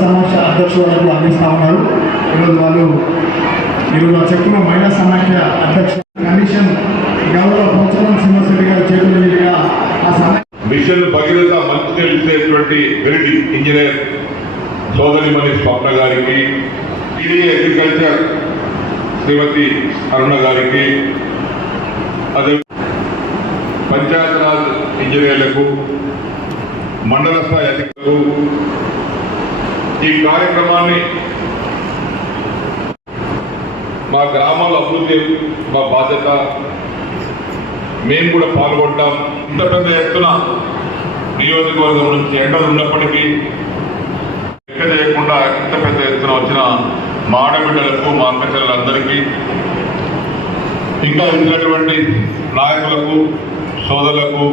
సమాఖ్య అధ్యక్షులకు అందిస్తా ఉన్నారు. ఈరోజు వాళ్ళు చెప్పుకున్న మహిళా సమాఖ్య అధ్యక్ష కమిషన్ గౌరవ పోచారం శ్రీనివాసరెడ్డి గారి చేతుల మీదుగా ఆ మిషన్ భగీరథ మంచినీళ్ళు ఇచ్చేటువంటి వెరిటీ ఇంజనీర్ సోదరిమణి స్వప్న గారికి, ఇది అగ్రికల్చర్ శ్రీమతి అరుణ గారికి, అదే పంచాయతీరాజ్ ఇంజనీర్లకు, మండల స్థాయి అధికారులకు ఈ కార్యక్రమాన్ని మా గ్రామాల అభివృద్ధి మా బాధ్యత, మేము కూడా పాల్గొంటాం. ఇంత పెద్ద ఎత్తున నియోజకవర్గం నుంచి ఎండలు ఉన్నప్పటికీ లెక్క చేయకుండా ఇంత పెద్ద ఎత్తున వచ్చిన మా ఆడబిడ్డలకు, మా అక్కచెల్లెలందరికీ, ఇంకా ఇచ్చినటువంటి నాయకులకు, సోదరులకు,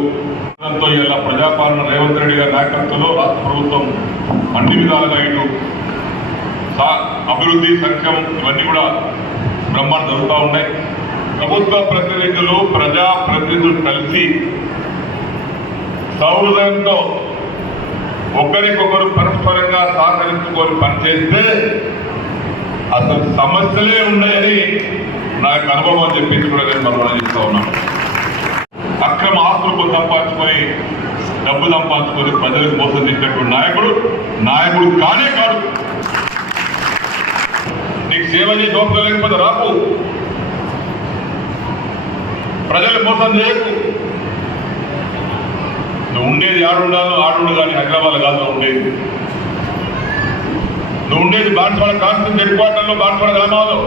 ఇలా ప్రజాపాలన రేవంత్ రెడ్డి గారి నాయకత్వంలో రాష్ట్ర ప్రభుత్వం అన్ని విధాలుగా ఇటు అభివృద్ధి, సంక్షేమం ఇవన్నీ కూడా బ్రహ్మాండం జరుగుతూ ఉన్నాయి. ప్రభుత్వ ప్రతినిధులు, ప్రజా ప్రతినిధులు కలిసి సౌహృదయంతో ఒకరికొకరు పరస్పరంగా సహకరించుకొని పనిచేస్తే అసలు సమస్యలే ఉన్నాయని నాకు అనుభవం అని చెప్పించి కూడా నేను మనం చేస్తూ ఉన్నాను. అక్రమ ఆస్తులకు సంపాదించుకొని, డబ్బు సంపాదించుకొని ప్రజలకు మోసం చేసినటువంటి నాయకుడు కానే కాదు. నీకు సేవ చేసి దోపం లేకపోతే రాకు, ప్రజలు మోసం చేయకు. నువ్వు ఉండేది ఆడుండాలో ఆడుండు కానీ హైదరాబాద్ కాదు ఉండేది. నువ్వు ఉండేది బాన్స్వాడ కాన్స్టిట్యూన్సీ హెడ్ క్వార్టర్లో, బాన్స్వాడ గ్రామాల్లో.